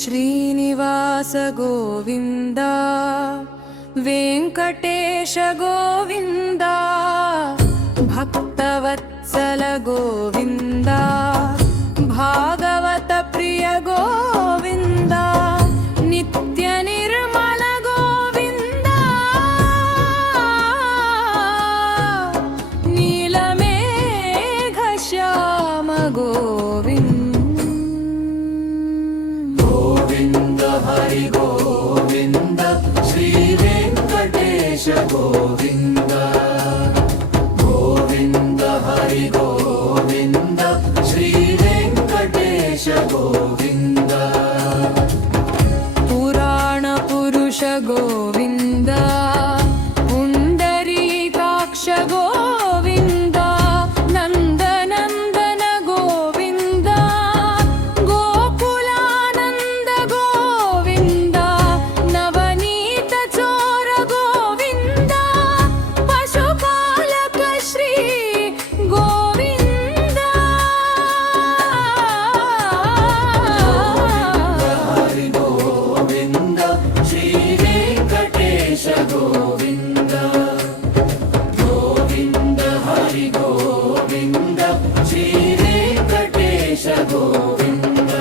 श्रीनिवास गोविन्द वेङ्कटेश गोविन्द भक्तवत्सल गोविन्द भागवत प्रिय गोविन्द नित्य निर्मल गोविन्द नीलमेघ श्याम गोविन्द हरि गोविन्द श्री वेङ्कटेश गोविन्द गोविन्द हरि गोविन्द श्री वेङ्कटेश गोविन्द पुराण पुरुष गोविन्द पुण्डरीकाक्ष गोविन्द नन्दनन्दन गोविन्द गोकुलानन्द गोविन्द नवनीत चोर गोविन्द पशुपालक श्री गोविन्द हरि गोविन्द श्री वेङ्कटेश गोविन्द गोविन्द हरि गोविन्द श्री वेङ्कटेश गोविन्द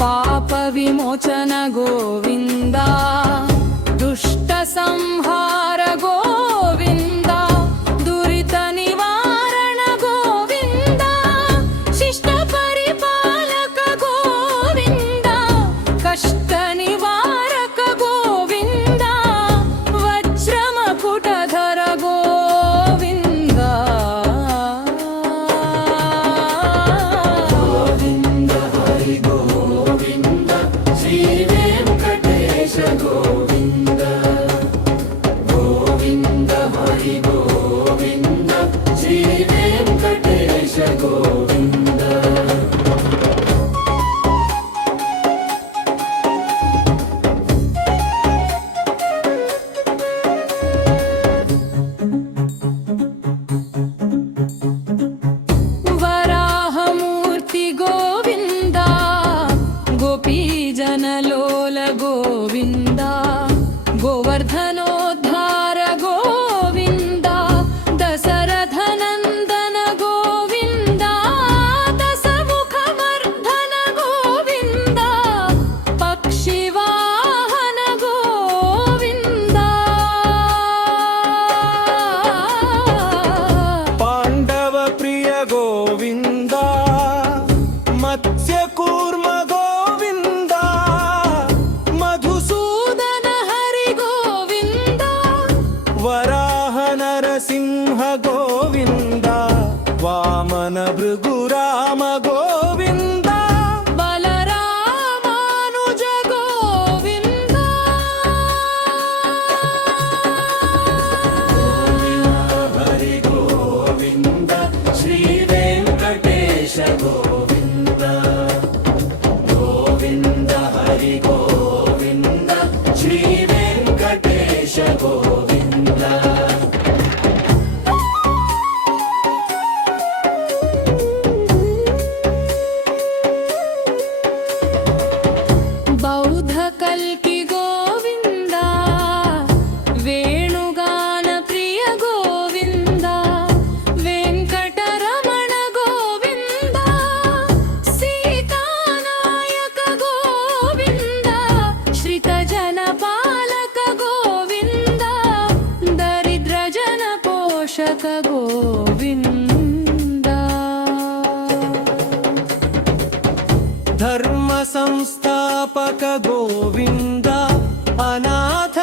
पाप विमोचन गोविन्द दुष्ट संहार गोविन्द दुरित निवारण गोविन्द शिष्ट परिपालक गोविन्द कष्ट निवारक गोविन्द वज्रमकुटधर गोविन्द गोविन्द हरि गोविन्द श्री वेङ्कटेश गोविन्द गोविन्द हरि गोविन्द श्री वेङ्कटेश गोविन्द वराहमूर्ति गोविन्द गोपीजनलोल गोविन्द गोवर्धनोद्धार गोविन्द दशरथनन्दन गोविन्द दशमुखमर्दन गोविन्द पक्षिवाहन गोविन्द पाण्डव प्रिय गोविन्द मत्स्यकूर्म गोविन्द मधुसूदन हरि गोविन्द वराह नरसिंह गोविन्द वामन भृगुराम गोविन्द बलरामानुज गोविन्द हरि गोविन्द श्री वेङ्कटेश गोविन्द गोविन्द हरि गोविन्द श्री वेङ्कटेश गोविन्द बौद्ध कल्कि गोविन्द वेणुगान प्रिय गोविन्द वेङ्कटरमण गोविन्द सीतानायक गोविन्द श्रितजनपालक गोविन्द दरिद्रजनपोषक गोविन्द धर्म संस्थापक गोविन्द अनाथ